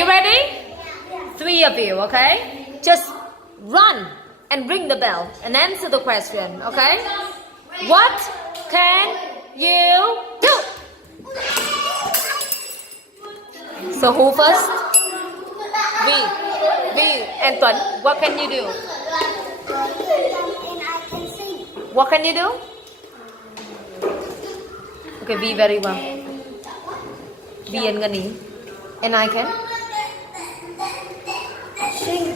You ready? Three of you, okay? Just run and ring the bell and answer the question, okay? What can you do? So who first? V and Tuấn. What can you do? And I can sing. What can you do? Okay, V very well. V and Ngani. And I can? Sing.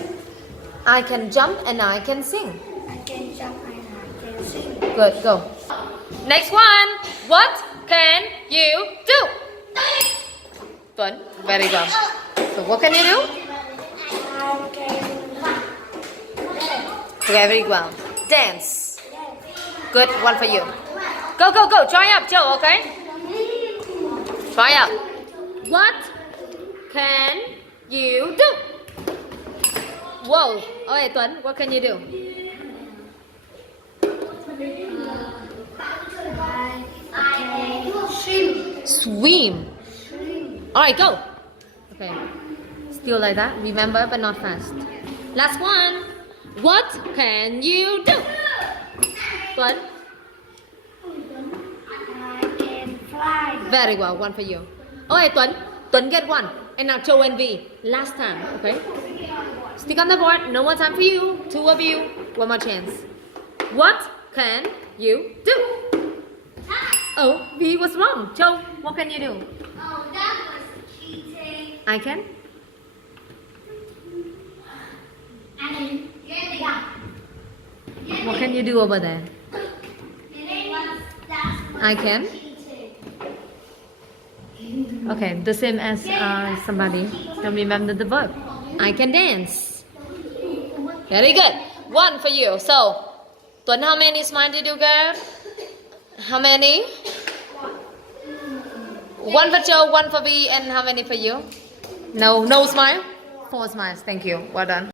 I can jump and I can sing. I can jump and I can sing. Good, go. Next one. What can you do? Tuấn, very well. So what can you do? I can Very well. Dance. Good, one for you. Go, go, go. Join up, Châu, okay? Join up. What can you do? Whoa. Okay, Tuấn, what can you do? Swim. Alright, go. Okay. Still like that. Remember, but not fast. Last one. What can you do? Tuấn. I can fly. Very well. One for you. Okay, Tuấn. Tuấn get one. And now Châu and V. Last time. Okay. Stick on the board. No more time for you. Two of you. One more chance. What can you do? Oh, V was wrong. Châu, what can you do? Oh, that was cheating. I can? What can you do over there? I can? Okay, the same as somebody. Don't remember the verb. I can dance. Very good. One for you. So, Tuấn, how many smiles did you get? How many? One for Châu, one for V, and how many for you? No smile? 4 smiles. Thank you. Well done.